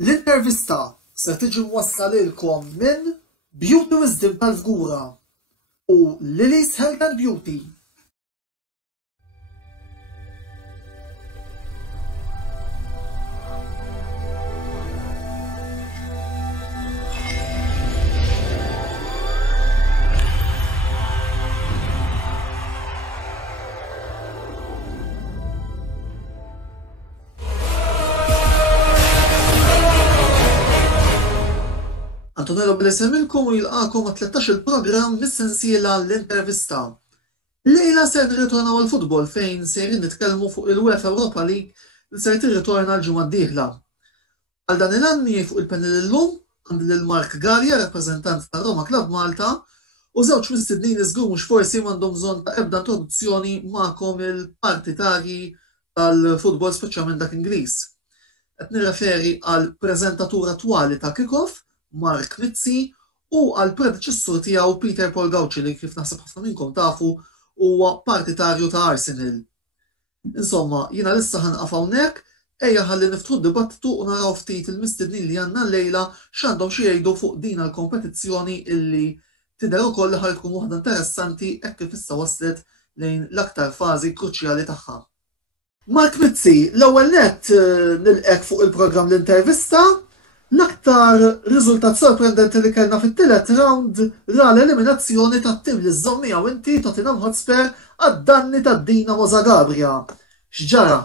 L-intervista se tiġi mwassalilkom minn Beauty Wisdom tal-Żgura u Lily's Health and Beauty. Antonello Blesemilkom u jilqakom ma' 13 il-programm mis-sensiela l-intervista. Lejla se nirritornaw għal-futbol fejn sejrin nitkellmu fuq il-UEFA Europa League li se tirritorna l-ġimgħa d-dieħla. Għal dan il-anni fuq il-panel illum għandi lil Mark Gallia, rappreżentant ta' Roma Club Malta, u żewġ mistednin li żgur mhux forsi m'għandhom bżonn ta' ebda introduzzjoni magħkom il-partitarji tal-futbol speċjalment dak Ingliż. Qed nirreferi għal preżentatur attwali ta' Kickoff, Mark Mizzi, u għal predeċessur tiegħu Peter Paul Gauci li kif naħseb ħafna minnkom tafu huwa partitarju ta' Arsenal. Insomma, jiena lissa ħanqaf hawnhekk, ejja ħalli niftħu d-dibattitu u naraw ftit il-mistednin li għandna llejla x'għandhom xi jgħidu fuq din l-kompetizzjoni illi tidher ukoll li ħajtkun waħda interessanti hekk kif issa waslet lejn l-aktar fażi kruċjali tagħha. Mark Mizzi, l-ewwel nett nilqek fuq il-programm l-intervista. L-aktar riżultat sorprendenti li kellna fit-tielet round ra l-eliminazzjoni tat-tim li żommija u inti Tottenham Hotspur għad-danni tad-Dinamo Zagabria. X'ġara?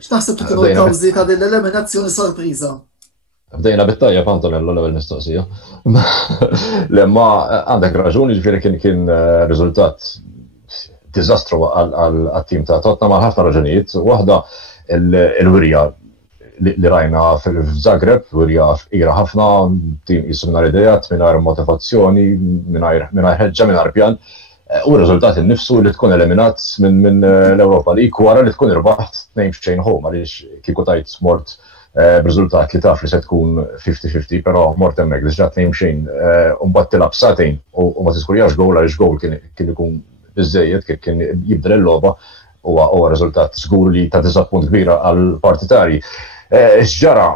X'taħseb tkun il-kawżi ta' din l-eliminazzjoni sorpriża? Bdejna bit-tajjeb Antonello l-ewwel mistoqsija. Lemma għandek raġuni ġifieri kien riżultat diżastru għat-tim ta' Tottenham għal ħafna raġunijiet. Waħda l-wirja li rajna fil-Zagreb, wirja ira ħafna, tim jisu minar idejat, minar motivazzjoni, minar ħeġġa, minar pjan, u r-riżultat innifsu li tkun eliminat minn l-Europa League wara li tkun irbaħt 2-0 home, għaliex kieku tajt mort b'riżultat li taf li se tkun 50-50, però mort hemmhekk diġà 2-0, u mbagħad tilab satejn u ma tiskurjax gowl għaliex gowl kien ikun biżżejjed, kien jibdel il-logħba, huwa riżultat żgur li ta' diżappunt kbira għall-partitarji. X'ġara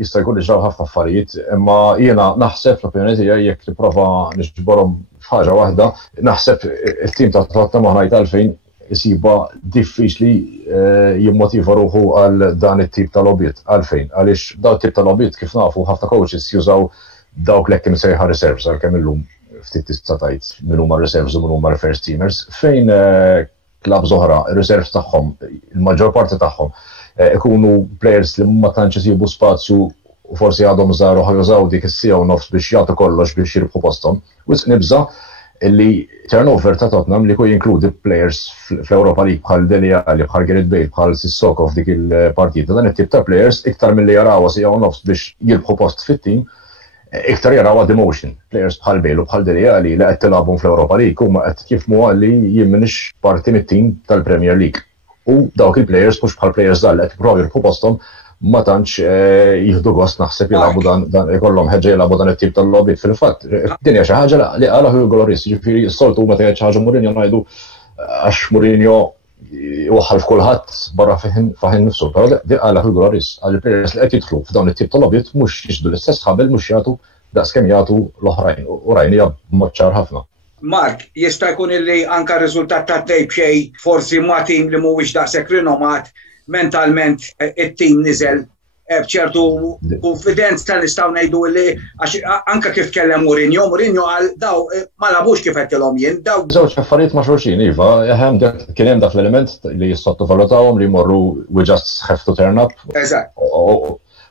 jista' jkun li ġraw ħafna affarijiet, imma jiena naħseb l-opinjoni tiegħi jekk nipprova niġborhom f'ħaġa waħda, naħseb it-tim ta' Tottenham ħajt għalfejn isiba diffiċli jimmotiva ruħu għal dan it-tip ta' logħbiet. Għalfejn, għaliex dawn it-tip ta' logħbiet kif nafu ħafna coaches jużaw dawk li kien sejħa reserves għalkemm illum ftit tista' tgħid min huma reserves u min huma first teamers, fejn klabs oħra, ir-reserves tagħhom, il-maġġor parti tagħhom ikunu plejers li ma tantx isibu spazju u forsi għadhom żaru ħajużaw dik is-sija u nofs biex jagħtu kollox biex jirbħu posthom. Wisq nibża li turnover ta' Tottenham li jinkludi plejers fl-Europa League bħal Dele Alli, bħal Gareth Bale, bħal Sissoko f'dik il-partita. Dan it-tip ta' plejers iktar milli jarawha sija u nofs biex jirbħu post fit-tim, iktar jarawha demotion. Plejers bħal Bale u bħal Dele Alli li qed tilagħbhom fl-Europa League huma qed jifhmu li jien m'iniex parti mit-tim tal-Premier League. U dawk il-plejers mhux bħal plejers dal qed jippruvaw jirbħu posthom ma tantx jieħdu gost naħseb jilagħbu dan ikollhom ħeġġa jilagħbu dan it-tip tal-logħbiet. Fil-fatt, din hija xi ħaġa li qala Hugo Lloris, jiġifieri s-soltu meta jgħid xi ħaġa Mourinho ngħidu għax Mourinho waħħal f'kulħadd barra faħin nifsu. Però din qala Hugo Lloris għal il-plejers li qed jidħlu f'dawn it-tip tal-logħbiet mhux jiġdu l-istess ħabel mhux jagħtu daqskemm jagħtu l-oħrajn u rajn hija b'mod ċar ħafna. Mark, jista' jkun illi anka riżultat ta' tejb xejn forsi ma' tim li mhuwiex daqshekk rinomat mentalment it-tim niżel b'ċertu konfidenza nistgħu ngħidu li għax anka kif tkellem Mourinho għal daw ma labux kif qedtilhom jien daw. Żewġ affarijiet ma' xulxin iva, kien hemm dak l-element li jissottovalutawhom li jmorru we just have to turn up. Eżatt.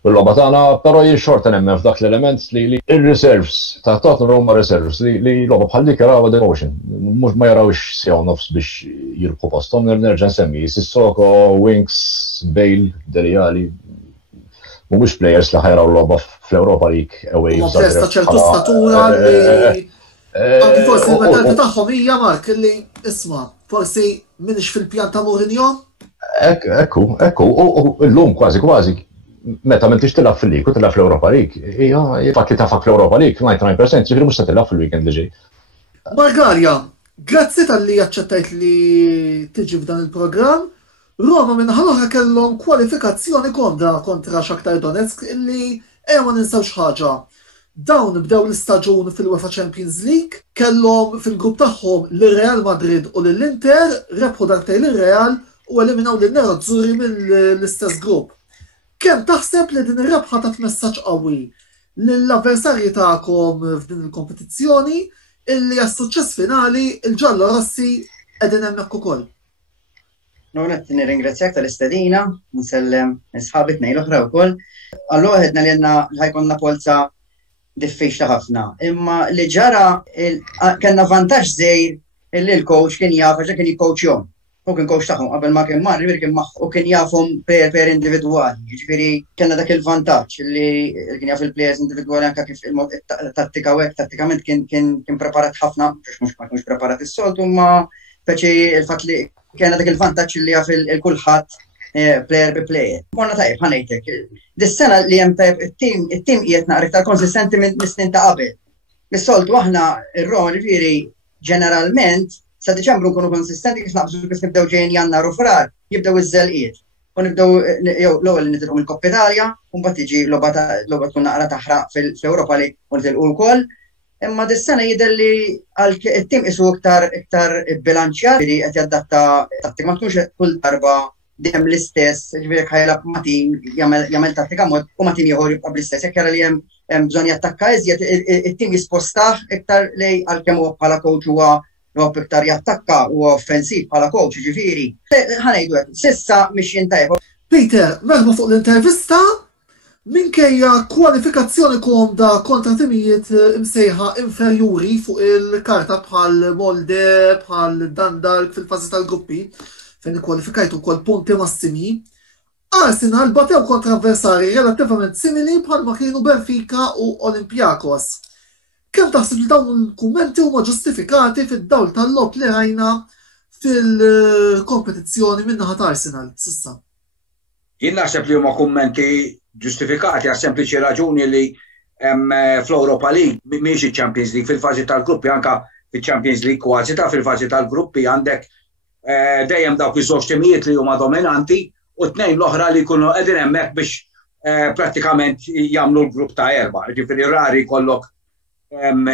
l-logħba tagħna, però jien xorta nemmen f'dak l-element li ir-reserves ta' Tottenham huma reserves li logħba bħal dik jarawha demotion. Mhux ma jarawx sew nofs biex jirbħu posthom, nerġa' nsemmi Sissoko, Winks, Bale, Dele Alli. Mhumiex plejers li ħajraw l-logħba fl-Europa League away. Testa ċertu statura li anki forsi l-mentalità tagħhom hija Mark li isma' forsi m'iniex fil-pjan ta' Mourinho? Ekku, u llum kważi meta m'intix tilgħab fil-League u tilgħab fl-Europa League, hija fakk li tafak fl-Europa League 99% ġifieri mhux se tilgħab fil-weekend li ġej. Mark Gallia, grazzi tal-li aċċettajt li tiġi f'dan il-programm Roma minnaħa l-oħra kellhom kwalifikazzjoni kontra Shakhtar Donetsk illi ma ninsawx ħaġa. Dawn bdew l-istaġun fil-UEFA Champions League, kellhom fil-grupp tagħhom l-Real Madrid u l-Inter, rebħu darbtejn l-Real u eliminaw l-Nerazzurri mill-istess grupp. Kemm taħseb li din ir-rebħa tat messaġġ qawwi lill-avversarji tagħkom f'din il-kompetizzjoni illi għas-suċċess finali il-ġallorossi qegħdin hemmhekk ukoll? Nonet nirringrazzjak tal-istedina, nsellem sħabi tnejn l-oħra wkoll. Allura ħedna li għandna ħajkonna polza diffiċli ħafna. Imma li ġara kellna vantaġġ żgħir illi l-coach kien jaf għax kien jikcoachjhom. U kien coach tagħhom qabel ma kien marri kien u kien jafhom per individwali. Jiġifieri kellna dak il-vantaġġ li kien jaf il-plejers individwali anke kif il-tattika u hekk tattikament kien preparat ħafna, mhux preparat is-soltu, ma speċi il-fatt li kien dak il-vantaġġ li jaf il-kulħadd player bi player. Monna tajb, ħanejtek. Dis-sena li hemm tajb it-tim qiegħed naqra iktar konsistenti mis-snin ta' qabel. Mis-soltu aħna ir-Roma ġifieri ġeneralment sa Diċembru nkunu konsistenti kif naqbżu kif nibdew ġejjin Jannar u Frar, jibdew iż-żelqiet. U nibdew l-ewwel nitilqu mill-Koppa Italja, u mbagħad tiġi logħba tkun naqra taħraq fl-Ewropa li nitilqu wkoll. Imma dis-sena jidher li it-tim isu iktar bilanċjat li qed jadatta tattika ma tkunx kull darba dejjem l-istess, ġifieri ħajlab ma' tim jagħmel tattika mod u ma' tim ieħor jibqa' bl-istess. Jekk jara li hemm bżonn jattakka iżjed it-tim jispostah iktar lej għalkemm huwa bħala coach huwa iktar jattakka u offensiv bħala coach, ġifieri. Ħanejdu hekk, s'issa mixjin tajjeb. Peter, merħba fuq l-intervista minkejja kwalifikazzjoni komda kontra timijiet imsejħa inferjuri fuq il-karta bħal Molde, bħal Dundalk fil-fażi tal-gruppi fejn ikkwalifikajtu wkoll punti massimi. Arsenal batew kontra avversari relattivament simili bħalma kienu Benfica u Olympiakos. Kemm taħseb li dawn il-kummenti huma ġustifikati fid-dawl tal-lob li rajna fil-kompetizzjoni min-naħa ta' Arsenal s'issa? Jien naħseb li huma kummenti ġustifikati għal sempliċi raġuni li fl-Europa League mhix iċ-Champions League fil-fażi tal-gruppi, anke fiċ-Champions League kważi ta' fil-fażi tal-gruppi għandek dejjem dawk iż-żewġ timijiet li huma dominanti u tnejn l-oħra li jkunu qegħdin hemmhekk biex prattikament jagħmlu l-grupp ta' erba'. Ġifieri rari jkollok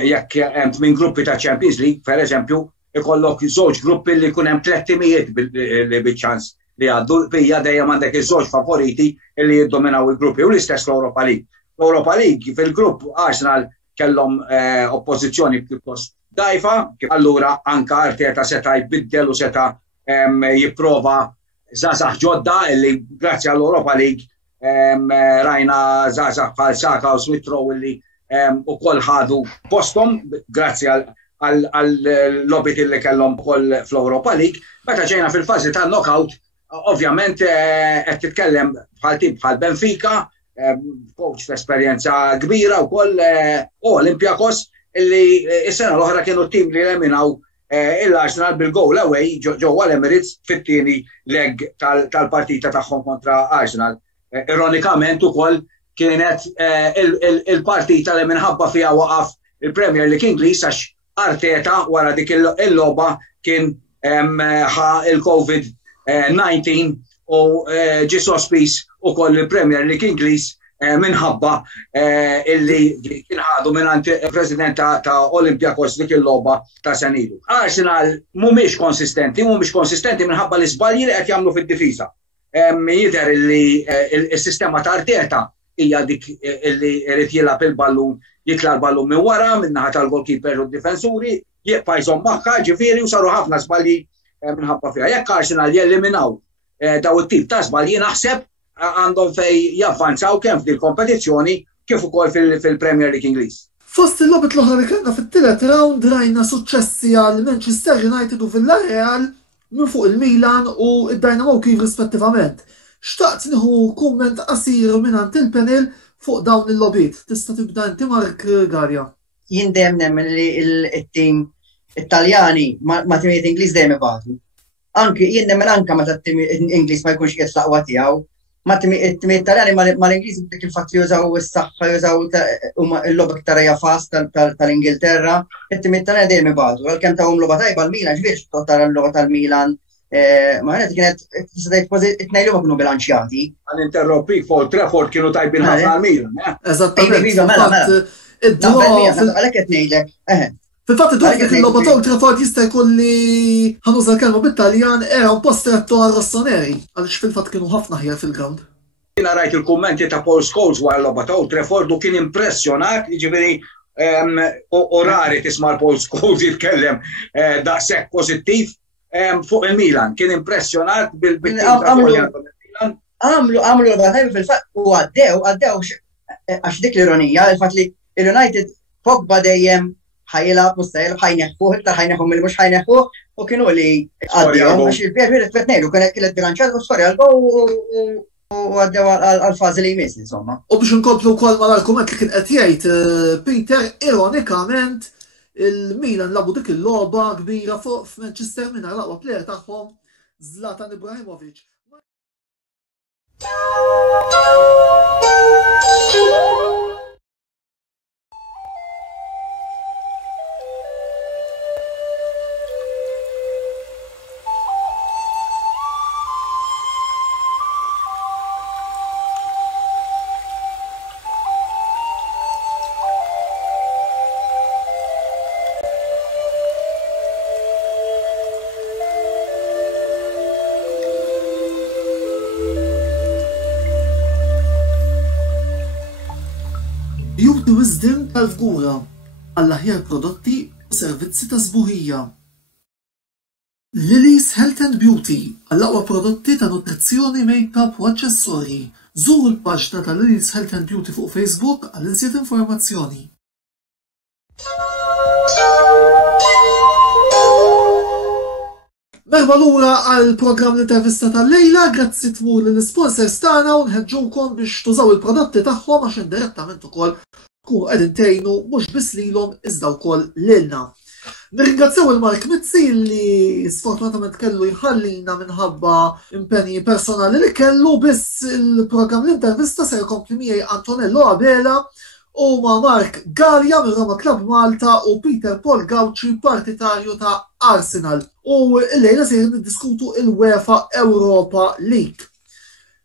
jekk hemm tmien gruppi ta' Champions League, pereżempju, ikollok żewġ gruppi li jkun hemm tliet timijiet bil-ċans li għaddu bija dejjem għandek iż-żewġ favoriti li jiddominaw il-gruppi u l-istess l-Europa League. L-Europa League fil-grupp Arsenal kellhom oppożizzjoni pjuttost dajfa, allura anka Arteta seta' jbiddel u seta' jipprova żgħażagħ ġodda li grazzi għall-Europa League rajna żgħażagħ bħal Saka u Smith Rowe li ukoll ħadu posthom grazzi għall-lobit li kellhom ukoll fl-Europa League. Meta ġejna fil-fażi tan-knockout, ovvjament qed titkellem bħal tim bħal Benfica, coach esperjenza kbira wkoll Olympiakos illi is-sena l-oħra kienu tim li eliminaw l-Arsenal bil-goal away ġewwa l-Emirates fit-tieni leg tal-partita tagħhom kontra Arsenal. Ironikament ukoll kienet il-partita li minħabba fiha waqaf il-Premier League Ingliż għax Arteta wara dik il-logħba kien ħa il-COVID-19 u ġie sospiż ukoll il-Premier League Ingliż minħabba illi kien ħadu mingħand il-President ta' Olympiakos dik il-logħba ta' senilu. Arsenal mhumiex konsistenti minħabba l-iżbalji li qed jagħmlu fid-difiża. Jidher li s-sistema ta' Arteta hija dik illi irid jilgħab il-ballun, jitla l-ballun minn wara min-naħa tal-goalkeeper u d-difensuri, jibqa' jżomm magħha ġifieri u saru ħafna żbalji minħabba fiha. Jekk Arsenal jeliminaw daw it-tip ta' żbalji naħseb għandhom fejn javvanzaw kemm f'dil kompetizzjoni kif ukoll fil-Premier League Ingliż. Fost il-logħbiet l-oħra li kellna fit-tielet round rajna suċċessi għal Manchester United u Villarreal minn fuq il-Milan u id-Dynamo Kiev rispettivament. Xtaqt nieħu kumment qasir mingħand il-panel fuq dawn il-logħbiet. Tista' tibda inti Mark Garja. Jien dejjem nemmen li l-tim Italjani ma' timijiet Ingliż dejjem ibagħtu. Anki jien nemmen anke meta t-tim Ingliż ma jkunx qiegħed l-aqwa tiegħu. Ma' timijiet Italjani mal-Ingliż dik il-fatt jużaw is-saħħa jużaw il-logħba iktar fast tal-Ingilterra, it-timijiet Italjani dejjem ibagħtu. Għalkemm tagħhom logħba tajba l-Milan ġbiex tara l-logħba tal-Milan Ma għanet kienet, it-nejlu ma kienu bilanċjati. Għal-interrompik, fuq Trafford kienu tajbin ħafna Milan. Eżattament. Għalek it-nejlek, Fil-fatt id-dok il-logħba ta' Trafford jista' jkolli ħanuża l-kelma bit-Taljan era un po' stretto għal rossoneri għaliex fil-fatt kienu ħafna ħjar fil-ground. Jiena rajt il-kummenti ta' Paul Scholes wara l-logħba ta' Trafford u kien impressjonat, jiġifieri u rari tisma' Paul Scholes jitkellem daqshekk pożittiv fuq il-Milan. Kien impressjonat bil-tim ta' Milan. Għamlu l-batajbi fil-fatt u għaddew għax dik l-ironija, il-fatt li il-United Pogba dejjem ħajjela mustajl ħajneħfuh, iktar ħajneħu mill-mux ħajneħfuh u kienu li għaddew għax il-bieħ t-tnejlu kienet bilanċat u storja u għaddew għal-fazi li jmiss, insomma. U biex nkomplu kol mal-argument li kien qed jgħid Peter, ironikament il-Milan labu dik il-logħba kbira fuq f'Manchester minn l-aqwa plejer tagħhom Zlatan Ibrahimovic. Beauty Wisdom tal-Fgura għall-aħjar prodotti u servizzi ta' sbuħija. Lily's Health and Beauty għall-aqwa prodotti ta' nutrizzjoni, make-up u aċċessorji. Żuru l-paġna ta' Lily's Health and Beauty fuq Facebook għal iżjed informazzjoni. Merba lura għal-programm l-intervista tal-lejla, grazzi tmur l-sponsors tagħna u nħeġġukom biex tużaw il-prodotti tagħhom għax indirettament ukoll tkunu qegħdin tgħinu mhux biss lilhom iżda wkoll lilna. Nirringrazzjaw il-Mark Mizzi li sfortunatament kellu jħallina minħabba impenji personali li kellu biss il-programm l-intervista se jkompli miegħi Antonello Abela u ma' Mark Gallia minn Roma Club Malta u Peter Paul Gauci partitarju ta' Arsenal. U l-lejla se niddiskutu il-UEFA Europa League.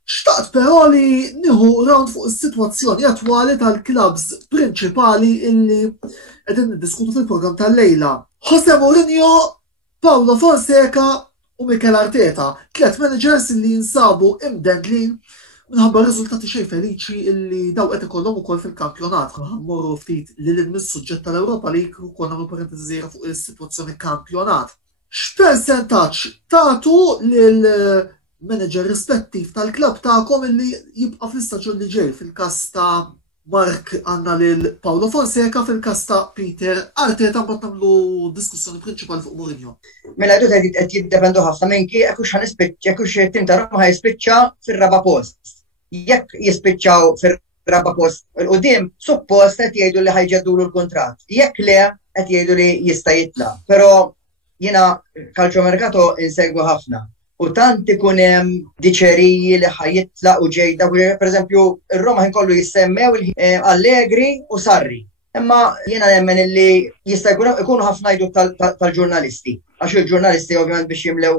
Xtaqt però li nieħu round fuq is-sitwazzjoni attwali tal-klabs prinċipali illi qegħdin niddiskutu fil-programm tal-lejla. Jose Mourinho, Paulo Fonseca u Mikel Arteta, tliet managers li jinsabu imdendlin minħabba riżultati xejn feliċi illi daw qed ikollhom ukoll fil-kampjonat. Ħammorru ftit lil mis-suġġett tal-Ewropa League u konna nagħmlu parentesi żgħira fuq is-sitwazzjoni kampjonat. X'persentaġġ tagħtu lil manager rispettiv tal-klabb tagħkom illi jibqa' fl-istaġun li ġej fil-każ ta' Mark għandna lil Paulo Fonseca, fil-każ ta' Peter Arteta mbagħad nagħmlu diskussjoni prinċipali fuq Mourinho. Mela qed jiddependu ħafna minn kif hux ħanispiċċa hux tim ta' Roma ħajspiċċa fir-raba' post. Jekk jispiċċaw fir-raba' post il-qudiem, suppost qed jgħidu li ħajġeddulu l-kuntratt. Jekk le qed jgħidu li jista' jitla'. Però jiena calciomercato insegwu ħafna. U tant ikun hemm diċeriji li ħajitlaq u ġejda, pereżempju ir-Roma ħinkollu jissemmew Allegri u Sarri. Imma jiena nemmen illi jista' jkunu ħafna jdu tal-ġurnalisti. Għax il-ġurnalisti ovvjament biex jimlew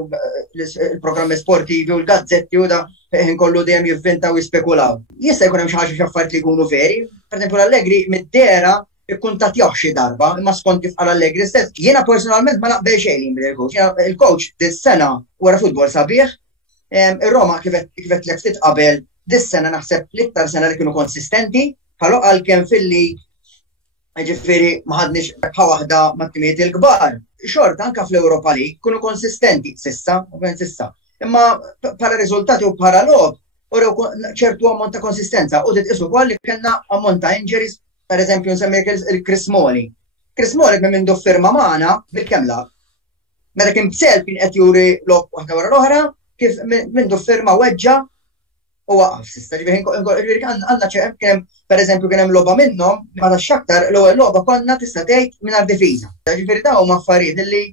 il-programmi sportivi u l-gazzetti u da ħinkollu dejjem jivvintaw u jispekulaw. Jista' jkun hemm xi ħaġa x'affarijiet li jkunu veri. Pereżempju l-Allegri mid-dera ikkuntattjaw xi darba, imma skont kif qal Allegri stess. Jiena personalment ma naqbel xejn bil-coach. Il-coach dis-sena wara futbol sabiħ, ir-Roma kif qed ftit qabel dis-sena naħseb l-iktar sena li kienu konsistenti, bħallu għalkemm fil-lig ġifieri ma ħadniex bħa waħda mat-timijiet il-kbar. Xorta anke fl-Ewropa League kienu konsistenti s'issa. Imma bħala riżultati u bħala logħob urew ċertu ammont ta' konsistenza u titqisu wkoll li kellna ammont ta' injuries. Per eżempju, nsemmejk il-Chris Smalling. Chris Smalling minn mindu firma magħna bil-kemm lab. Meta kien b'self kien qed juri lob waħda wara l-oħra, kif mindu firma weġġa u waqaf s'issa. Għandna kien pereżempju kien hemm logħba minnhom ma tax aktar l-ewwel logħba konna tista' tgħid mingħajr difiża. Ġifieri dawn huma affarijiet illi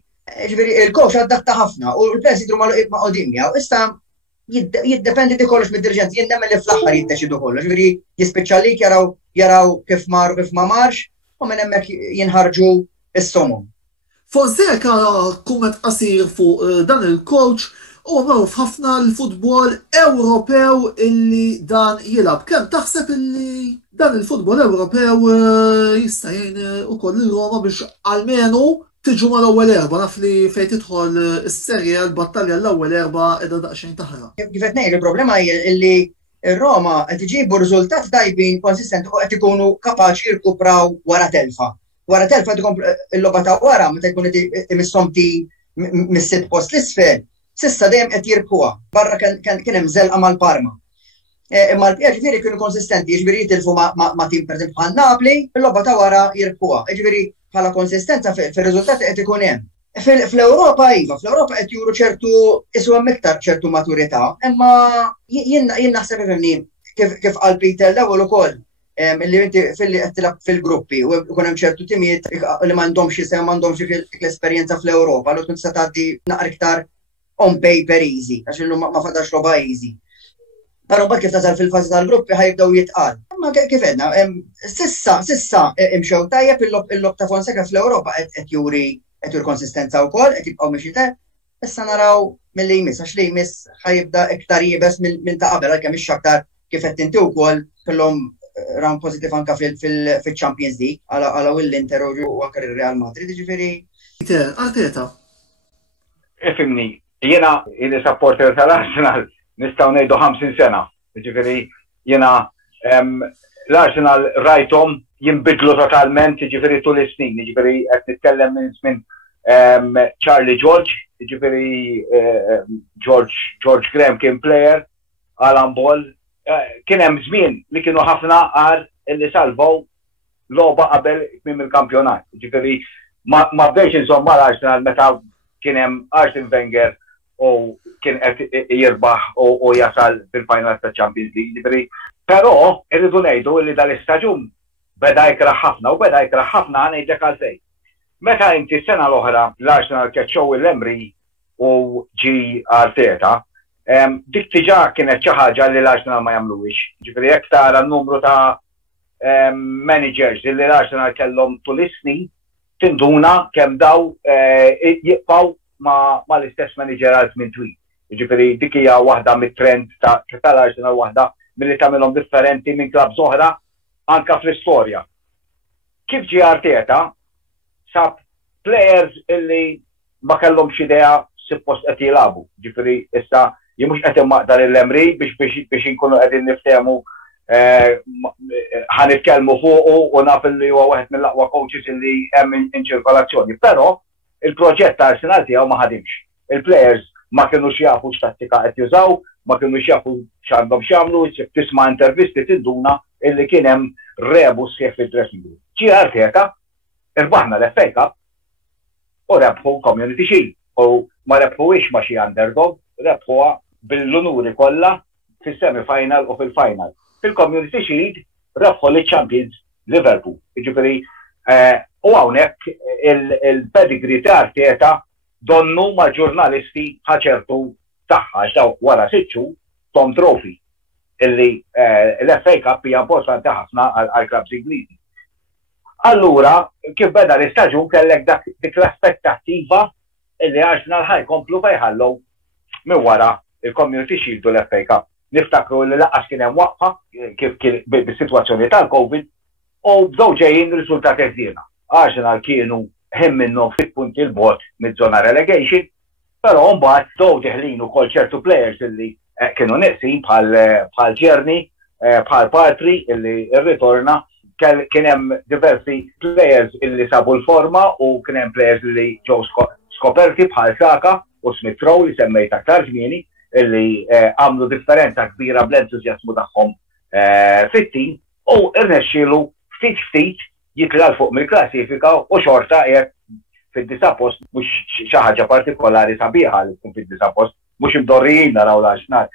ġifieri il-coach adatta ħafna u l-pers jidru ma' qudiem jew issa jiddependi di kollox mid-dirġenti, jien nemmen li fl-aħħar jiddeċidu kollox, ġifieri jispiċċalik jaraw kif mar u kif ma marx, u minn hemmhekk jinħarġu s-somom. Fonseca kumment qasir fuq dan il-coach u magħruf ħafna l-futbol Ewropew illi dan jilab. Kemm taħseb illi dan il-futbol Ewropew jista' jgħin ukoll il-Roma biex almenu tiġu mal-ewwel erba' naf li fejn tidħol is-serja l-battalja l-ewwel erba' qiegħda daqsxejn taħraq. Kif qed ngħid il-problema hija li r-Roma qed iġibu riżultati tajbin konsistenti u qed ikunu kapaċi jirkupraw wara telfa. Wara telfa il-logħba ta' wara meta jkun imisshom mis-sitt post l-isfel, s'issa dejjem qed jirbħuha. Barra kien hemm żelqa mal-Parma. Imma l-bqija ġifieri kienu konsistenti, jiġifieri jitilfu ma' tim pereżempju bħal Napoli, il-logħba ta' wara jirbħuha. Jiġifieri bħala konsistenza fir-riżultati qed ikun hemm. Fl-Ewropa iva, fl-Ewropa qed juru ċertu iswem iktar ċertu maturità, imma jien naħseb kif qal Peter l-ewwel ukoll li inti qed tilab fil-gruppi u jkun hemm ċertu timijiet li m'għandhomx isem m'għandhomx l-esperjenza fl-Ewropa, allura tkun tista' tgħaddi naqra iktar on paper easy, għax illum ma fadax roba easy. Però mbagħad kif tasal fil-fażi tal-gruppi ħajbdew jitqal. Imma kif għedna, sissa imxew tajjeb il-lob ta' Fonseca fl-Ewropa qed juri konsistenza wkoll, qed jibqgħu mixite, issa naraw milli jmiss, għax li jmiss ħajibda iktar jibes minn ta' qabel għalkemm ix aktar kif qed inti wkoll kellhom round positive anke fil-Champions League għala l-Inter u anke ir-Real Madrid, jiġifieri. Arteta. Ifimni, jiena il-supporter tal-Arsenal nistgħu ngħidu 50 sena. Jiġifieri jiena l-Arsenal rajthom jinbidlu totalment, jiġifieri tul is-snin, jiġifieri qed nitkellem minn żmien Charlie George, jiġifieri George Graham kien plejer, Alan Ball, kien hemm żmien li kienu ħafna għar li salvaw logħba qabel minn il-kampjonat. Jiġifieri ma bdejx insomma l-Arsenal meta kien hemm Arsene Wenger u kien qed jirbaħ u jasal fil-final ta' Champions League. Però irridu ngħidu li dal-istaġun beda jkraħ ħafna u beda jkraħ ħafna ngħidlek għalfejn. Meta inti s-sena l-oħra l-Arsenal keċċew il-Emery u ġi Arteta, dik diġà kienet xi ħaġa li l-Arsenal ma jagħmluhiex. Ġifieri jekk tara n-numru ta' managers li l-Arsenal kellhom tul is-snin, tinduna kemm daw jibqgħu ma l-istess manager għal żmien twil. Jiġifieri dik hija waħda mit-trend tal-Arsenal, waħda milli tagħmilhom differenti minn klabs oħra anke fl-istorja. Kif ġie Arteta sab players illi ma kellhomx idea suppost qed jilagħbu. Ġifieri issa jien mhux qed immaqdar l-Emery biex inkunu qegħdin niftehmu ħanitkellmu fuqu u naf li huwa waħed mill-aqwa coaches illi hemm in ċirkolazzjoni. Però il-proġett ta' Arsenal tiegħu ma ħadimx. Il-players ma kinux jafu x'tattika qed jużaw, ma kinux jafu x'għandhom x'jagħmlu, tisma' intervisti tinduna illi kien hemm rebus sieħ fid-dressing room. Ġie Arteta irbaħna l-FA Cup u rebħu Community Shield u ma rebħuhiex ma xi underdog, rebħuha bil-lunuri kollha fis-semi-final u fil-final. Fil-Community Shield rebħu l-Champions Liverpool. Jiġifieri u hawnhekk il-pedigree ta' Arteta donnu ma' ġurnalisti ħaċertu tagħha daw wara sitt Tom Trophy illi l-FA Cup hija importanti ħafna għal klabs Ingliżi. Allura, kif beda l-istaġun kellek dik l-aspettattiva illi Arsenal ħajkomplu fejħallu minn wara il-Community Shield u l-FA Cup. Niftakru li laqqas kien hemm waqfa kif kien bis-sitwazzjoni tal-Covid u bdew ġejjin riżultati żiena. Arsenal kienu hemm minnhom 6 punti l-bot mid-żona relegation, però mbagħad bdew ġeħlin ukoll ċertu players illi kienu neqsin bħal Ġerni, bħal Partri illi rritorna, kien hemm diversi players illi sabu l-forma u kien hemm players illi ġew skoperti bħal Saka u Smith Rowe li semmejt aktar żmieni illi għamlu differenza kbira bl-entużjażmu tagħhom fit-tim u irnexxielu ftit jitla fuq mill-klassifika u xorta qiegħed fid-9 post mhux xi ħaġa partikolari sabiħa li tkun fid-9 post, mhux imdorrijin naraw l-Arsenal.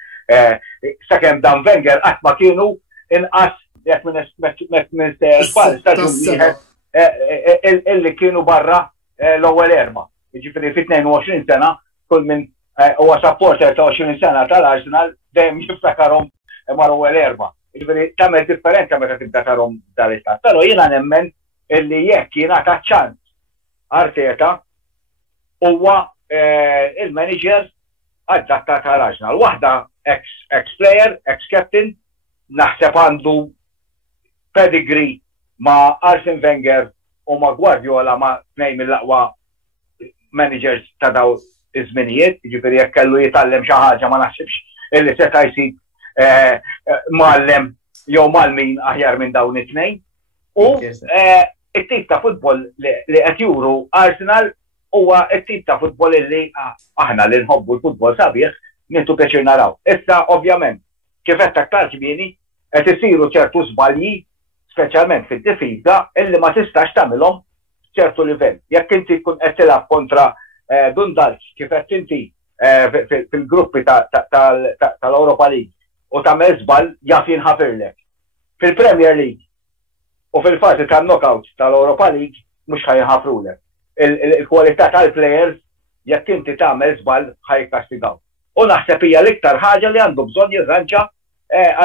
Sakemm Dan Wenger qatt ma kienu inqas jekk minn staġun wieħed illi kienu barra l-ewwel erba'. Jiġifieri fit-22 sena kull minn huwa supporter ta' 20 sena tal-Arsenal dejjem jiftakarhom mal-ewwel erba'. Jiġifieri tagħmel differenza meta tibda tarhom dal-istat. Però jiena nemmen illi jekk jingħata ċans Arteta huwa il-manager għad-dakka tal-Arsenal. Waħda ex-player, ex-captain, naħseb għandu pedigree ma' Arsene Wenger u ma' Guardiola ma' tnejn mill-aqwa managers ta' daw iż-żminijiet, jiġifieri jekk kellu jitgħallem xi ħaġa ma naħsibx illi seta' jsib muallem jew malmin aħjar minn dawn it-tnejn. U it-tip ta' futbol li qed juru Arsenal huwa t-tip ta' futbol illi aħna li nħobbu l-futbol sabiħ nintu pjaċir naraw. Issa ovvjament kif qed aktar kmieni qed isiru ċertu żbalji speċjalment fid-difiża illi ma tistax tagħmilhom ċertu livell. Jekk inti tkun qed tilgħab kontra Dundalk kif qed inti fil-gruppi tal-Europa League u tagħmel żball jaf jinħafirlek. Fil-Premier League u fil-fażi tan-knockout tal-Europa League mhux ħajinħafrulek. Il-kwalità tal-plejers jekk inti tagħmel żball ħajkastigaw. U naħseb hija l-iktar ħaġa li għandu bżonn jirranġa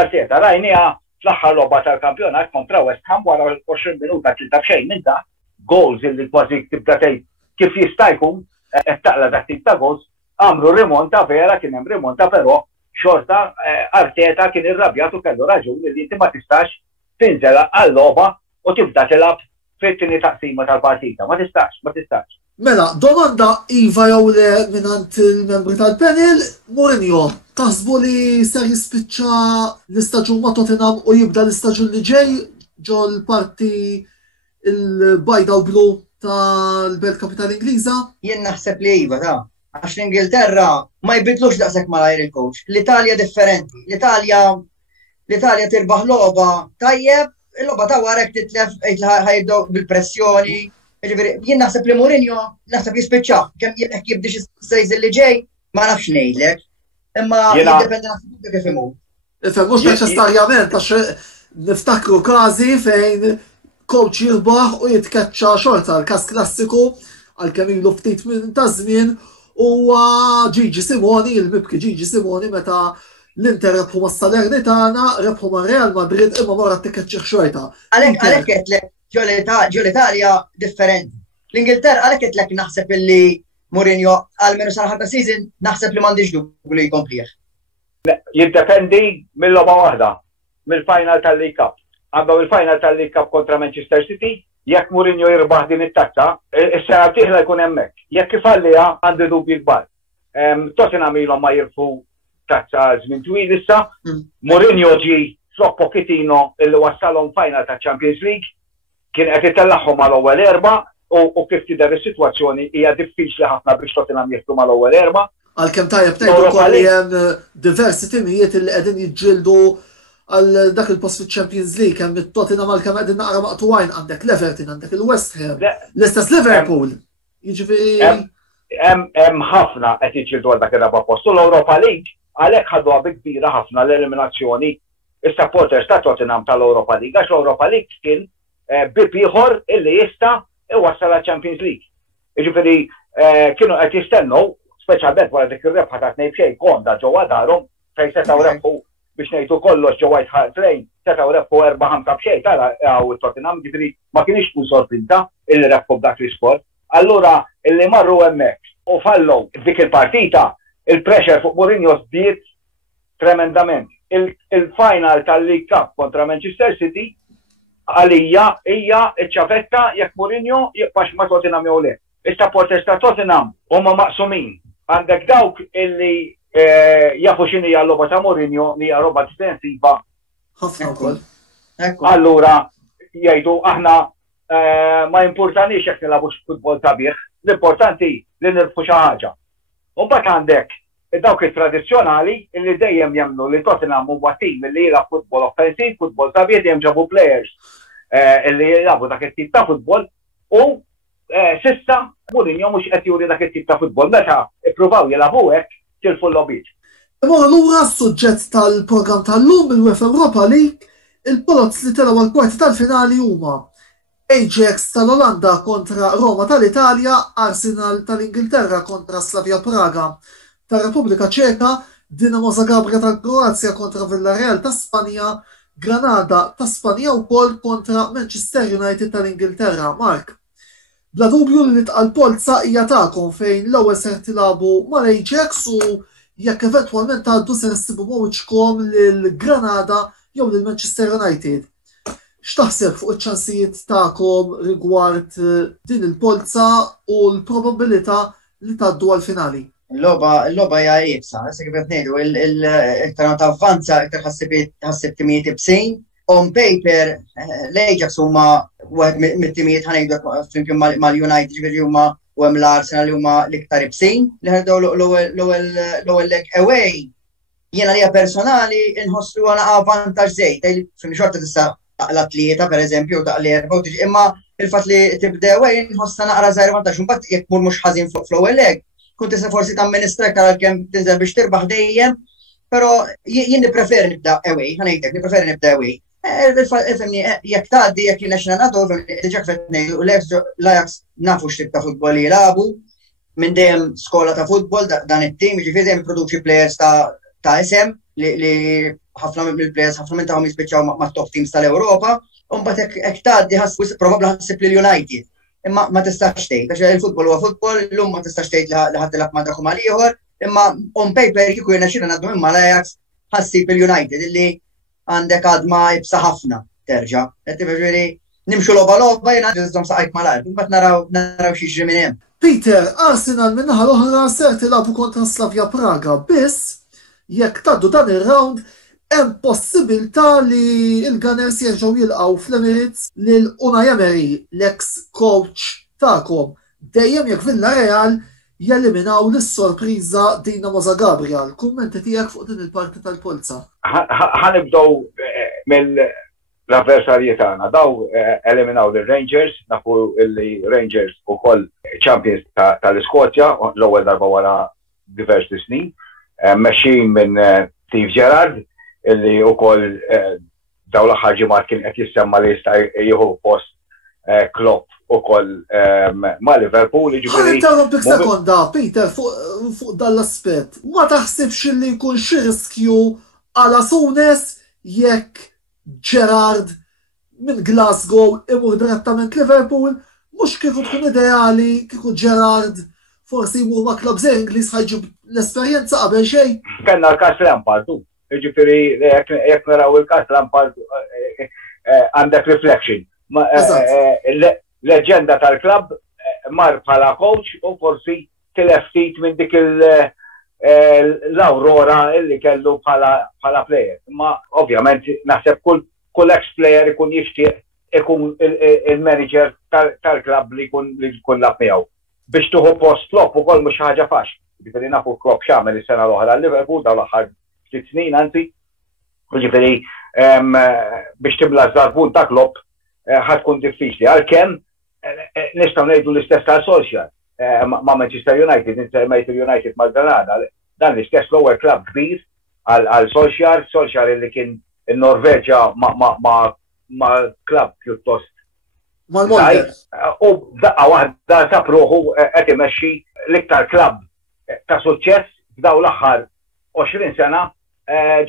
Arteta. Rajniha fl-aħħar logħba tal-kampjonat kontra West Ham wara 20 minuta tlita f'xejn minn dak goals illi kważi tibda tgħid kif jista' jkun qed taqla dak tip ta' goals għamlu rimonta vera kien hemm rimonta però xorta Arteta kien irrabjat u kellu raġun li inti ma tistax tinżel għall-logħba u tibda tilgħab fit-tieni taqsima tal-partita. Ma tistax. Mela, domanda iva jew le minant il-membri tal-panel, Mourinho, taħsbu li ser jispiċċa l-istaġun ma' Tottenham u jibda l-istaġun li ġej ġo l-parti il-bajda u blu tal-Belt Kapitali Ingliża? Jien naħseb li iva ta' għax l-Ingilterra ma jbidlux daqshekk malajr il-coach. L-Italja differenti. L-Italja tirbaħ logħba tajjeb, il-logħba ta' warek titlef ħajbdew bil-pressjoni. Jien naħseb li Mourinho naħseb jispiċċa kemm jekk jibdix is-sejż li ġej ma nafx ngħidlek. Imma jiddependi naħseb kif imur. Ifhem mhux neċessarjament għax niftakru każi fejn coach jirbaħ u jitkeċċa xorta l-każ klassiku għalkemm ilu ftit minn ta' żmien huwa Gigi Simoni, il-mibki Gigi Simoni meta l-Inter rebħu ma' Salernitana, rebħu ma' Real Madrid imma mora tikkeċċih xorta. Għalhekk qedlek ġo l-Italja differenti. L-Ingilterra għalhekk qedlek naħseb illi Mourinho għal-menu sal-ħarta season naħseb li m'għandix dubju li jkomplih. Jiddependi mill-logħba waħda, mill-final tal-League Cup. Għandaw il-final tal-League Cup kontra Manchester City, jekk Mourinho jirbaħ din it-takta, is-sena tieħla jkun hemmhekk. Jekk ifallija għandu dubji kbar. Tottenham ilhom ma jirfu tazza żmien twil issa, Mourinho ġi flok Pochettino illi wassalhom final ta' Champions League, kien qed itellagħhom mal-ewwel erba' u kif tidher is-sitwazzjoni hija diffiċli ħafna biex Tottenham jieħdu mal-ewwel erba'. Għalkemm tajjeb tgħidu wkoll li hemm diversi timijiet li qegħdin jiġġieldu għal dak il-post fil-Champions League, hemm it-Tottenham għalkemm qegħdin naqra maqtuwajn għandek l-Everton, għandek il-West Ham, l-istess Liverpool. Jiġifieri hemm ħafna qed jiġġieldu għal dak ir-raba' post. U l-Europa League għalhekk ħadduha bi kbira ħafna l-eliminazzjoni is-supporters ta' Tottenham tal-Europa League għax l-Europa League kien bib ieħor illi jista' iwassal għall-Champions League. Jiġifieri kienu qed jistennew speċjalment wara dik ir-rebħa ta' 2-2 konda ġewwa darhom fejn setgħu rebħu biex ngħidu kollox ġo White Hart Lane, setgħu rebħu 4-5 b'xejn tara hawn it-Tottenham, ġifieri ma kienx tkun sorprinta illi rebħu b'dak l-iskor. Allura illi marru hemmhekk u fallow dik il-partita, il-pressure fuq Mourinho żdied tremendament. Il-final tal-League Cup kontra Manchester City għalija hija ċ-ċavetta jekk Mourinho jibqax ma' Tottenham jew le. Is-supporters ta' Tottenham huma maqsumin. Għandek dawk illi jafu x'inhi hija l-logħba ta' Mourinho li hija roba difensiva. Ħafna wkoll. Allura jgħidu aħna ma importanix jekk nilagħbu futbol sabiħ, l-importanti li nirfu xi ħaġa. U mbagħad għandek dawk it-tradizzjonali illi dejjem jemmnu li Tottenham huwa tim li jilgħab futbol offensiv, futbol sabiħ dejjem ġabu players illi jilagħbu dak it-tip ta' futbol u sissa Mourinho mhux qed juri dak it-tip ta' futbol meta ippruvaw jilagħbu hekk tilfu l-logħbiet. Imma allura s-suġġett tal-programm tal-lum il-UEFA Europa League, il-Polozz li telgħu għall-kwarti tal-finali huma Ajax tal-Olanda kontra Roma tal-Italja, Arsenal tal-Ingilterra kontra Slavia Praga tar-Repubblika Ċeka, Dinamo Zagabria tal-Kroazja kontra Villarreal ta' Spanja, Granada ta' Spanja wkoll kontra Manchester United tal-Ingilterra. Mark, Bla dubju li tqal-Polza hija tagħkom fejn l-ewwel ser tilagħbu mal-Ajax u jekk eventwalment għaddu ser issibu mowġkom lil-Granada jew lil-Manchester United. X'taħseb fuq iċ-ċansijiet tagħkom rigward din il-Polza u l-probabilità li tgħaddu għall-finali? Il-logħba hija jibsa, se kif qed ngħidu, iktar tavvanza iktar ħassib timijiet ibsin. On paper, l-Ajax huma wieħed mit-timijiet ħanejdu flimkien mal-United ġifieri huma u hemm l-Arsenal li huma l-iktar ibsin li ħardew l-ewwel leg away. Jiena lija personali inħossu għana avvantaġġ żejt, fil xorta tista' taqla tlieta pereżempju u taqla erba' imma il-fatt li tibda away inħossa naqra żgħir vantaġġ imbagħad jekk tmur mhux ħażin fl-ewwel leg, kont tista' forsi tamministra iktar għalkemm tinżel biex tirbaħ dejjem, però jien nippreferi nibda away, ħanejdlek, nippreferi nibda away. Jek tgħaddi jekk jiena xina nagħtu diġà qed ngħidu l-Ajax nafu x'tib ta' futbol jilagħbu minn dejjem skola ta' futbol dan it-tim, jiġifieri dejjem produċi plejers ta' isem li ħafna mill-plejers ħafna minn tagħhom jispiċċaw mat-top teams tal-Ewropa, u mbagħad hekk tgħaddi probabbli ħassib lil United. Imma ma tistax tgħid, għax il-futbol huwa futbol, illum ma tistax tgħid li ħadd tilab ma' dak mal ieħor, imma on paper kieku jiena xina ngħaddu imma l-Ajax ħassib il-United illi għandek għadma jibsa ħafna terġa'. Ġifieri nimxu logħba jiena ġiżhom saqajt mal-qalb, imbagħad naraw xi jiġri minn hemm. Peter, Arsenal min-naħa l-oħra ser tilagħbu kontra Slavia Praga, biss jekk tgħaddu dan ir-round hemm possibilità li l-Gunners jerġgħu jilqgħu fl-Emirates lil Unai Emery, l-ex coach tagħkom. Dejjem jekk Villarreal jeliminaw lis-sorpriża Dinamo Zagabria. Kummenti tiegħek fuq din il-parti tal-Polza. Ħanibdew mill-avversarji tagħna. Daw eliminaw lir-Rangers, nafu li Rangers ukoll champions tal-Iskozja, l-ewwel darba wara diversi snin, mexxin minn Steve Gerrard, illi ukoll daw l-aħħar ġimgħat kien qed jissemma li jista' jieħu post Klopp ukoll ma' Liverpool. Interrompik sekonda, Peter, fuq dal-aspett. Ma taħsibx li jkun xi riskju għala Souness jekk Gerrard minn Glasgow imur direttament Liverpool, mhux kieku tkun ideali kieku Gerrard forsi jmur ma' klabb żgħir Ingliż ħajġib l-esperjenza qabel xejn? Kellna l-każ Lampard, jiġifieri jekk naraw il-każ Lampard għandek reflection. Leġenda tal-klabb mar bħala coach u forsi tilef ftit minn dik l-awrora illi kellu bħala player. Ma ovvjament naħseb kull ex-player ikun jixtieq ikun il-manager tal-klabb li jkun lab miegħu. Biex tuħu post Klopp ukoll mhux ħaġa faċli. Ġifieri nafu Klopp x'għamel is-sena l-oħra Liverpool dawn l-aħħar 6 snin anzi. Ġifieri biex timla żarbun ta' Klopp ħatkun diffiċli. Għalkemm nistgħu ngħidu l-istess tal-Solskjaer ma' Manchester United, Manchester United mal-Granada. Dan l-istess l-ewwel klabb kbir għal Solskjaer illi kien in-Norveġġja ma' klabb pjuttost. U daqqa waħda ta' pruħu qed imexxi l-iktar klabb ta' suċċess f'daw l-aħħar 20 sena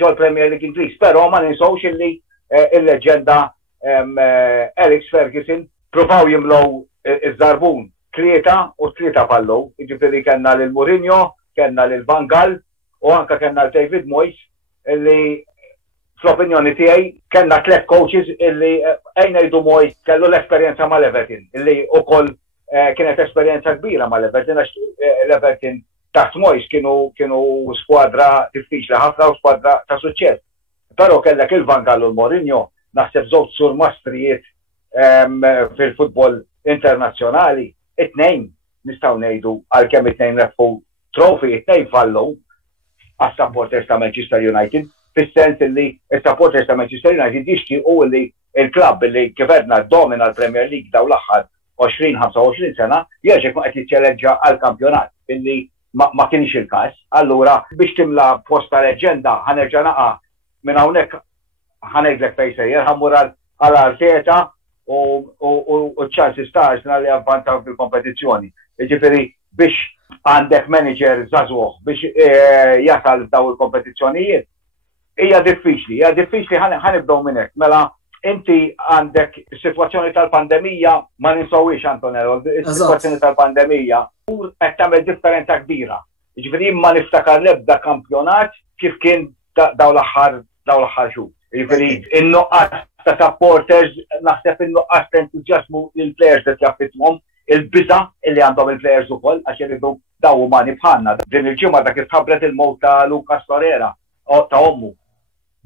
ġol Premier League Ingliż. Però ma ninsawx illi il-leġenda Alex Ferguson provaw jimlow iż-żarbun 3 u 3 fallow. Jiġifieri kellna lil Mourinho, kellna lil Van Gaal u anke kellna l David Moyes illi fl-opinjoni tiegħi kellna 3 coaches illi ngħidu Moyes kellu l-esperjenza mal-Everton illi wkoll kienet esperjenza kbira mal-Everton għax l-Everton taħt Moyes kienu skwadra diffiċli ħafna u skwadra ta' suċċess. Però kellek il-Van Gaal u l-Mourinho naħseb żewġ surmastrijiet fil-futbol internazzjonali, it-tnejn nistgħu ngħidu għalkemm it-tnejn refu trofi, it-tnejn fallu għas-supporters ta' Manchester United, fis-sens li s-supporters ta' Manchester United jixtiequ li l-klabb li kifedna domina l-Premier League daw l-aħħar 20-25 sena jerġa' jkun qed jiċċeleġġa għall-kampjonat illi ma kienx il-każ. Allura biex timla posta leġenda ħanerġa' naqa' minn hawnhekk ħanejdlek fejn sejjer ħammur għal Arteta u ċansi ta' li avvantaw fil-kompetizzjoni. Jiġifieri biex għandek manager żagħżugħ biex jasal daw il-kompetizzjonijiet hija diffiċli ħanibdew minn hekk. Mela inti għandek is-sitwazzjoni tal-pandemija ma ninsawix Antonello, is-sitwazzjoni tal-pandemija qed tagħmel differenza kbira. Jiġifieri ma niftakar l-ebda kampjonat kif kien daw l-aħħar xhur. Jiġifieri in-nuqqas ta' supporters naħseb in-nuqqas ta' entużjażmu lill-plejers qed jaffettwhom, il-biża' li għandhom il-plejers ukoll għax iridu daw umani bħalna. Din il-ġimgħa dak ħabbret il-mowt ta' Lucas Torreira ta' ommu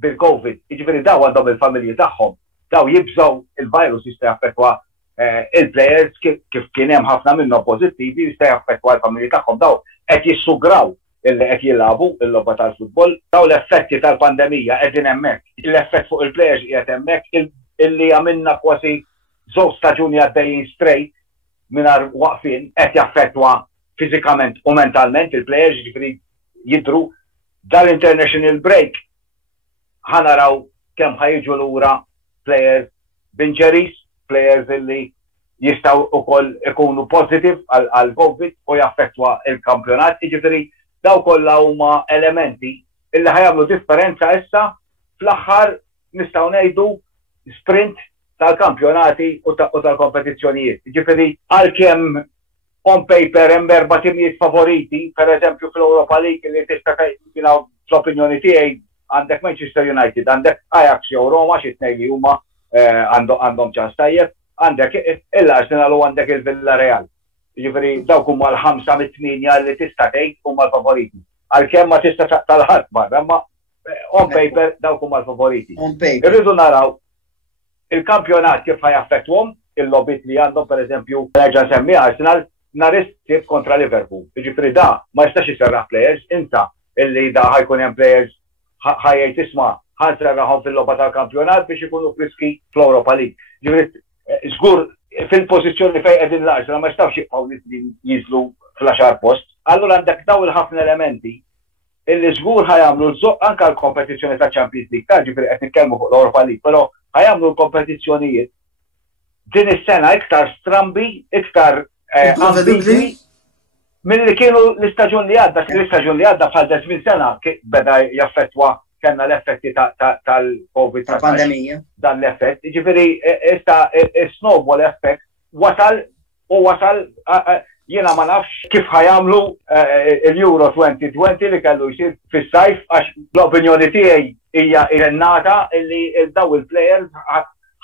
bil-Covid. Jiġifieri daw għandhom il-familji tagħhom. Daw jibżgħu il-virus jista' jaffettwa il-plejers kif kien hemm ħafna minnhom pożittivi jista' jaffettwa l-familji tagħhom. Daw qed jissugraw illi qed jilagħbu il-logħba tal-futbol. Daw l-effetti tal-pandemija qegħdin hemmhekk. L-effett fuq il-plejers qiegħed hemmhekk illi għamilna kważi żewġ staġuni għaddejjin straight mingħajr waqfien qed jaffettwa fiżikament u mentalment il-plejers jiġifieri jidhru dal-international break ħanaraw kemm ħajġu lura players b'injuries, players illi jistgħu wkoll ikunu positive għal Covid u jaffettwa il-kampjonat. Jiġifieri daw kollha huma elementi illi ħajamlu differenza issa fl-aħħar nistgħu ngħidu sprint tal-kampjonati u tal-kompetizzjonijiet. Jiġifieri għalkemm on paper hemm erba' timijiet favoriti, pereżempju fl-Europa League li tista' tgħid fl-opinjoni tiegħi għandek Manchester United, għandek Ajax jew Roma xi tnejn li huma għandhom ċans tajjeb, għandek il-Arsenal u għandek il-Villarreal. Jiġifieri dawk huma l-5 mit-8 li tista' tgħid huma l-favoriti. Għalkemm ma tista' tal-ħadd barra, imma on paper dawk huma l-favoriti. Irridu naraw il-kampjonat kif ħajaffettwhom il-lobbiet li għandhom pereżempju nerġa' nsemmi Arsenal nhar is-sibt kontra Liverpool. Jiġifieri da ma jistax iserraħ plejers, insa illi da ħajkun hemm plejers ħajjajt isma' ħanserraħhom fil-logħba tal-kampjonat biex ikunu friski fl-Europa League. Ġifieri żgur fil-pożizzjoni fejn qegħdin l-Arsenal ma jistgħux jibqgħu jiżlu fl-10 post. Allura għandek daw il-ħafna elementi illi żgur ħajamlu l-żoq anke l-kompetizzjoni ta' Champions League. Ta' ġifieri qed nitkellmu fuq l-Europa League, però ħajamlu l-kompetizzjonijiet din is-sena iktar strambi, iktar ambigwi minn li kienu l-istaġun li għadda. L-istaġun li għadda bħal 10 sena beda jaffettwa kellna l-effetti tal-Covid tal-pandemija. Dan l-effett. Ġifieri issa snowball effect wasal jiena ma nafx kif ħajamlu l-Euro 2020 li kellu jsir fis-sajf għax l-opinjoni tiegħi hija irrennata illi daw il-plejers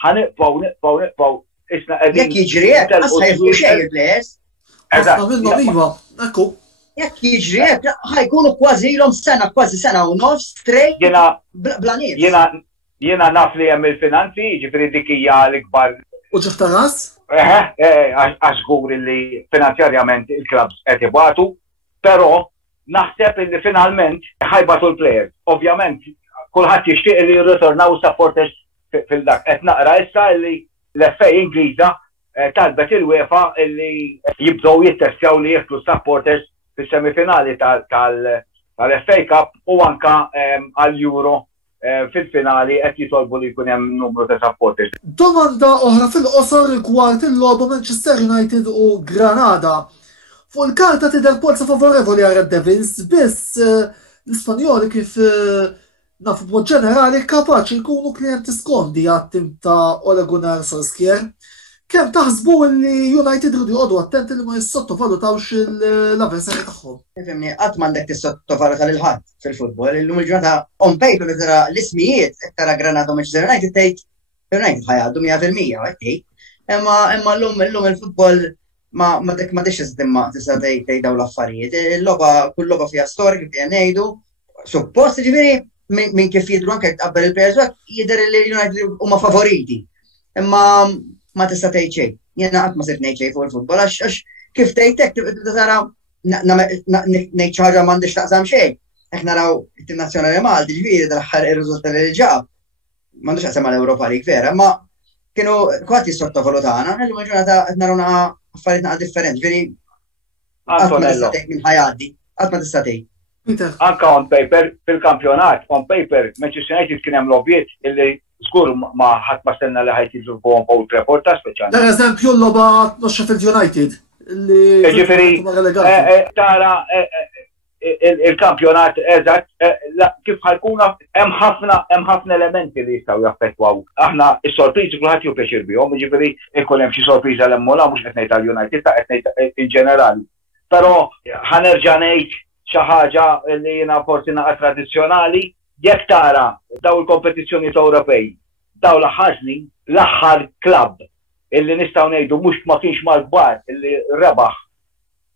ħaniqpaw isna qegħdin. Jekk jiġri hekk ħassa jifhmu xejn il-plejers. Jekk jiġri hekk ħajkunu kważi ilhom kważi sena u nofs straight blaniet. Jiena naf li hemm il-finanzi, jiġifieri dik hija l-ikbar. U ġifta ras? Għax żgur li finanzjarjament il-klabs qed ibatu, però naħseb li finalment ħajbatu l-plejers. Ovvjament kulħadd jixtieq li jirritornaw supporters fil-dak. Qed naqra issa li l-FA Ingliża talbet il-UEFA li jibdew jittestjaw li jieħdu supporters fis-semifinali tal-FA Cup u anka għall-Euro fil-finali qed jitolbu li jkun hemm numru ta' supporters. Domanda oħra fil-qosor rigward il-logħba Manchester United u Granada. Fuq il-karta tidher polza favorevoli għal Red Devils, biss l-Ispanjoli kif nafu b'mod ġenerali kapaċi jkunu klijenti skondi għat-tim ta' Ole Gunnar Solskjaer. Kemm taħsbu li United rridu jqogħdu attenti li ma jissottovalutawx l-avversarji tagħhom? Ifhimni qatt m'għandek tissottovaluta lil ħadd fil-futbol. Illum il-ġurnata on paper li tara l-ismijiet tara Granada u Manchester United tgħid United ħajgħaddu 100% hekk. Imma llum il-futbol ma tix tista' tgħid dawn l-affarijiet. Il-logħba kull logħba fiha storja kif ngħidu. Suppost ġifieri minn kif jidhru anke qabel il-players jidher li United huma favoriti. Imma ma tista' tgħid xejn. Jiena qatt ma sirt ngħid xejn fuq il-futbol għax kif tgħid hekk tara ngħid xi ħaġa m'għandix taqsam xejn. Hekk naraw it-tim nazzjonali Malti ġifieri tal-aħħar ir-riżultati li ġab. M'għandux taqsam mal-Ewropa League vera, ma kienu kwatt jissottovalutana, illum il-ġurnata qed narawna affarijiet naqa' differenti. Ġifieri qatt ma tista' tgħid minn ħajgħaddi, qatt ma tista' tgħid. Anka on paper fil-kampjonat, on paper Manchester United kien hemm logħbiet illi żgur ma ħadd ma stenna li ħajt jiġu fuqhom Old Trafford ta' speċjali. Per eżempju l-logħba Sheffield United li ġifieri tara il-kampjonat eżatt kif ħajkuna hemm ħafna elementi li jistgħu jaffettwaw. Aħna s-sorpriżi kulħadd jew pjaċir bihom, jiġifieri ikun hemm xi sorpriża l-emmola mhux qed ngħid għall-United ta' qed ngħid in ġenerali. Però ħanerġa' ngħid xi ħaġa li jiena forsi naqa' tradizzjonali, jekk tara daw il-kompetizzjoni Ewropej, daw l-aħħar klabb illi nistgħu ngħidu mhux ma kienx mal-kbar illi rebaħ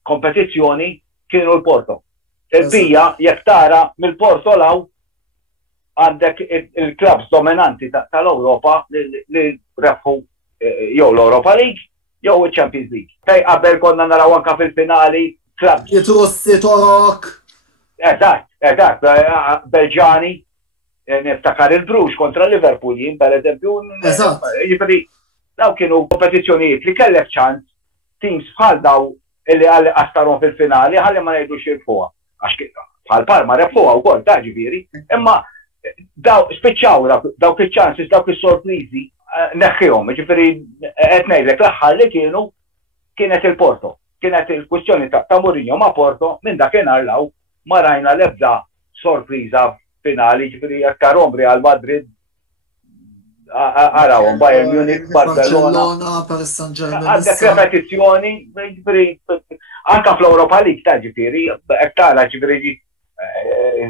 kompetizzjoni kienu l-Porto. Il-bija jekk tara mill-Porto law għandek il-klabs dominanti tal-Ewropa li refu jew l-Europa League jew il-Champions League. Fej qabel konna naraw anke fil-finali klabs. Jitrussi torok. Eżatt, Belġani, niftakar il-Brux kontra Liverpool jien pereżempju. Jiġifieri daw kienu kompetizzjonijiet li kellek ċans teams bħal daw illi għastaron fil-finali ħalli ma ngħidux jirfuha. Għax bħal Parma rebħuha wkoll ta' ġifieri, imma daw spiċċaw dawk iċ-chances, dawk is-sorpriżi neħħihom, ġifieri qed ngħidlek l-aħħar li kienet il-Porto. Kienet il-kwistjoni ta' Mourinho ma' Porto minn dakinhar law ma rajna l-ebda sorpriża finali, ġifieri jekk Real Madrid arawhom Bayern Munich, Barcelona, Paris Saint-Germain. Għandek repetizzjoni, anka fl-Europa League ta' ġifieri, hekk tara ġifieri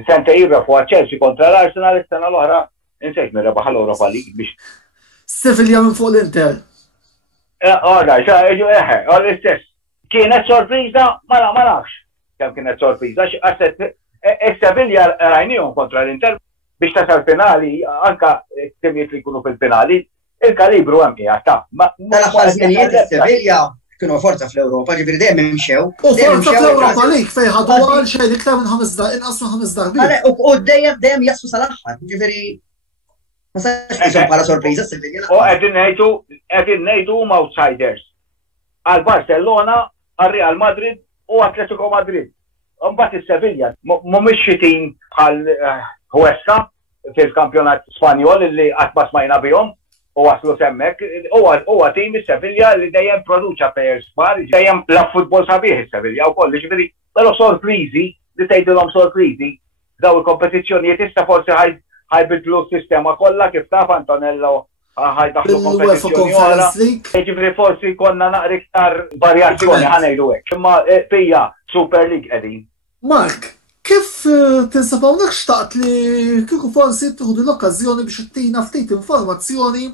sente jirrefu Chelsea kontra l-Arsenal, is-sena l-oħra insejt mirrebaħ l-Europa League biex. Sevilla minn fuq l-Inter. L-istess. Kienet sorpriża, ma nafx kemm kienet sorpriża, għax Sevilla rajnihom kontra l-Inter biex tasal finali, anka timijiet li jkunu fil-finali, il-kalibru hemm qiegħed ta'. Tal-aħħar żminijiet is-Sevilla kienu forza fl-Ewropa, ġifieri dejjem imxew. U forza fl-Ewropa League fejn ħadu għal xejn iktar minn inqas minn 5 darbiet. U dejjem jaslu sal-aħħar, ġifieri ma sax qishom bħala sorpriża s-Sevilla. U qegħdin ngħidu huma outsiders. Għal Barcelona, għal Real Madrid u Atletico Madrid. Mbagħad is-Sevilla mhumiex xi tim bħal Huesca fil-kampjonat Spanjol li qatt ma smajna bihom u waslu semmek, huwa tim is-Sevilla li dejjem produċa players kbar, dejjem laf futbol sabiħ is-Sevilla wkoll, ġifieri però sorpriżi li tgħidilhom sorpriżi daw il-kompetizzjonijiet issa forsi ħajbidlu s-sistema kollha kif taf Antonello ħajdaħlu kompetizzjoni oħra. Ġifieri forsi konna naqra iktar varjazzjoni ħanejdu hekk. Imma fija Super League qegħdin. Mark, kif tinsab hawnhekk xtaqt li kieku forsi tieħdu l-okkażjoni biex ittina ftit informazzjoni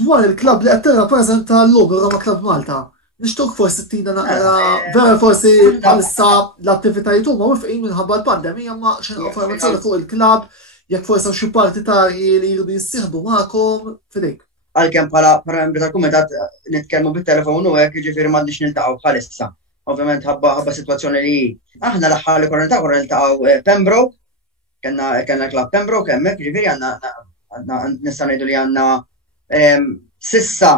dwar il-klabb li qed tirrappreżenta llum ir-Roma Club Malta. Nixtieq forsi tina naqra vera forsi bħalissa l-attivitajiet huma wifqin minħabba l-pandemija ma xi informazzjoni fuq il-klabb jekk forsi hawn xi partitarji li jridu jissieħbu magħkom fidejk. Għalkemm bħala membri tal-kumitat nitkellmu bit-telefon u hekk jiġifieri m'għandix niltaqgħu bħalissa. Ovvjament ħabba situazzjoni li aħna l-aħħar li konna niltaqgħu Pembroke, kellna klabb Pembroke hemmhekk, ġifieri għandna nista' ngħidu li għandna sissa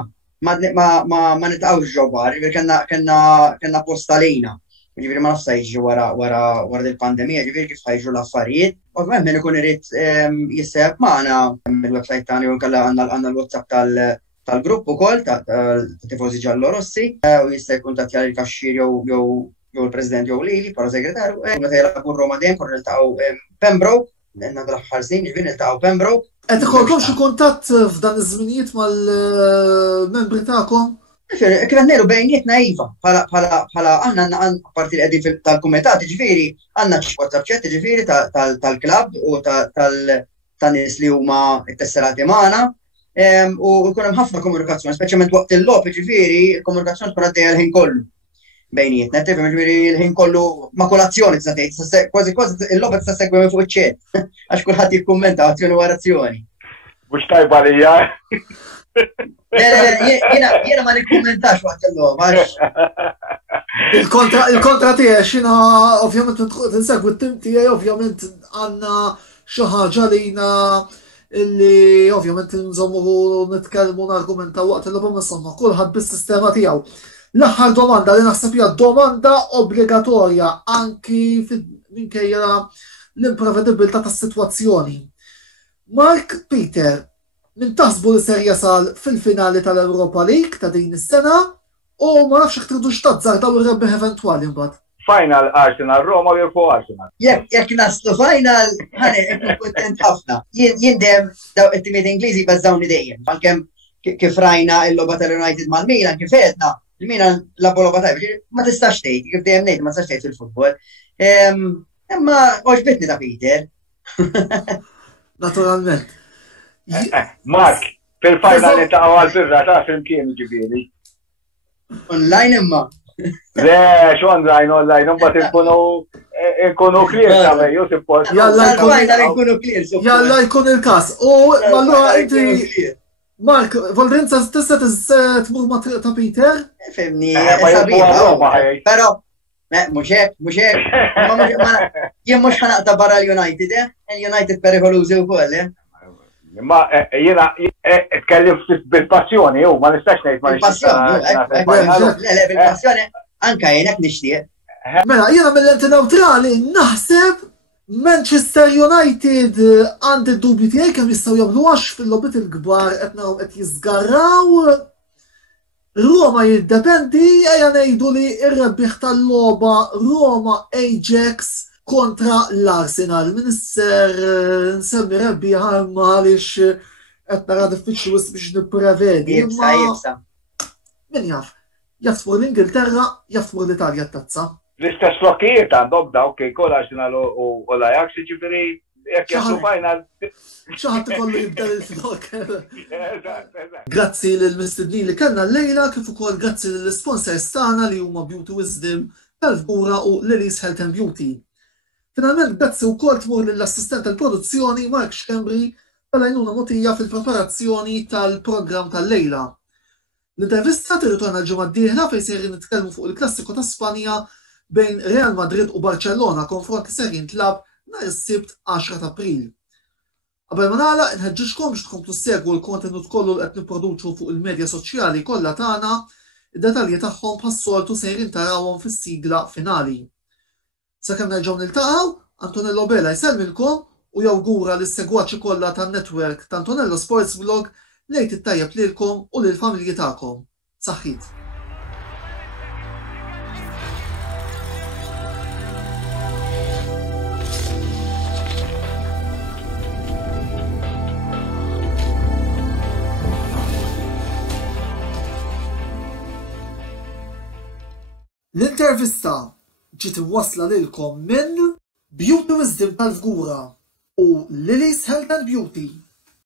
ma niltaqgħux ġewwa, ġifieri kellna posta lejna. Ġifieri ma nafx jiġu wara il-pandemija, ġifieri kif ħajġu l-affarijiet. Ovvjament min ikun irid jissejħeb magħna mill-website tagħna jew inkella għandna l-WhatsApp tal-grupp ukoll ta' tifosi ġallorossi u jista' jkuntattja l-kaxxier jew il-President jew lili bħala segretarju. Meta jilagħbu Roma dejjem konna niltaqgħu Pembroke, nagħdu l-aħħar snin, ġifieri niltaqgħu Pembroke. Qed ikolkom xi kuntatt f'dan iż-żminijiet mal-membri tagħkom? Kif qed ngħidu bejnietna iva, bħala aħna apparti li qegħdin tal-kumitat, ġifieri għandna WhatsApp chat ġifieri tal-klabb u tan-nies li huma ttesserati magħna. U jkun hemm ħafna komunikazzjoni, speċjalment waqt il-logħob, ġifieri l-komunikazzjoni tkun għaddejja l-ħin kollu bejnietna, tifhem ġifieri l-ħin kollu ma' kolazzjoni tista' tgħid, kważi il-logħba tista' segwi minn fuq iċ-ċet għax kulħadd jikkummenta azzjoni wara azzjoni. Mhux tajba lija. Jiena ma nikkummentax waqt il-logħba għax. Il-kontra tiegħi x'ina ovvjament tinsegwi t-tim tiegħi ovvjament għandna xi ħaġa lina illi ovvjament nżommu nitkellmu nargumentaw waqt il-logħba insomma kulħadd bis-sistema tiegħu. L-aħħar domanda li naħseb hija domanda obbligatorja anki minkejja l-imprevedibilità tas-sitwazzjoni. Mark Peter, min taħsbu li ser jasal fil-finali tal-Europa League ta' din is-sena u ma nafx jekk tridux tazzar daw ir-rebbieħ eventwali mbagħad. final Arsenal-Roma jew fuq Arsenal. Jekk naslu final, ħani nkun kontent ħafna. Jien dem daw it-timiet Ingliżi bażawni dejjem. Għalkemm kif rajna l-logħba tal-United mal-Milan kif għedna, il-Milan labu logħba tajba, ma tistax tgħid, kif dejjem ngħid ma tistax tgħid fil-futbol. Imma oġbitni ta' Peter. Naturalment. Mark, fil-final nitaqgħu għal-birra ta' fil-kien ġifieri. Online imma. Le, online, mbagħad inkunu clear ta' mejju support. Jalla jkun il-każ. U allura inti Mark, Valdrenza tista' tmur ma' ta' Peter? Femni, però mhux hekk. Jien mhux ħanaqta barra l-United, il-United perikolużi wkoll, Ma jiena tkellim bil-passjoni, ma nistax ngħid ma nistax. Bil-passjoni anke jienek nixtieq. Mela, jiena mill-enti neutrali naħseb Manchester United għandi d-dubju tiegħi kemm jistgħu jagħmlu għax fil-logħbiet il-kbar qed naraw qed jiżgarraw. Roma jiddependi ejja ngħidu li r-rebbieħ tal-logħba Roma Ajax kontra l-Arsenal. Minister nsemmi rebbieħ għaliex qed nara diffiċli biex nipprevedi. Jibsa. Min jaf? Jafsfur l-Ingilterra, jafsfur l-Italja t-tazza. L-istess flokkijiet għandhom dawk kol Arsenal u l-Ajax ġifieri jekk jaslu final. ċaħat ikollu jibdel il-flok. Grazzi lill-mistednin li kellna l-lejla kif ukoll grazzi lill-sponsors tagħna li huma Beauty Wisdom, Pelfgura u Lily's Health and Beauty. Finalment grazzi wkoll tmur lill-assistent tal-produzzjoni Mark Xkembri tal-għajnuna mogħtija fil-preparazzjoni tal-programm tal-lejla. L-intervista tirritorna l-ġimgħa d-dieħla fejn se nitkellmu fuq il-klassiku ta' Spanja bejn Real Madrid u Barcellona konfront li ser jintlab nhar is-Sibt 10 ta' April. Qabel ma nagħlaq inħeġġixkom biex tkomplu segwu l-kontenut kollu li qed nipproduċu fuq il-medja soċjali kollha tagħna, id-dettalji tagħhom bħas-soltu sejrin tarawhom fis-sigla finali. Sakemm nerġgħu niltaqgħu, Antonello Bela jsellmilkom u jawgura lis-segwaċi kollha tan-netwerk ta' Antonello Sports Vlog lejt it-tajjeb lilkom u lill-familji tagħkom. Saħħit. L-intervista ġiet wasla lilkom minn Beauty Wisdom tal-Fgura u Lily's Health and Beauty.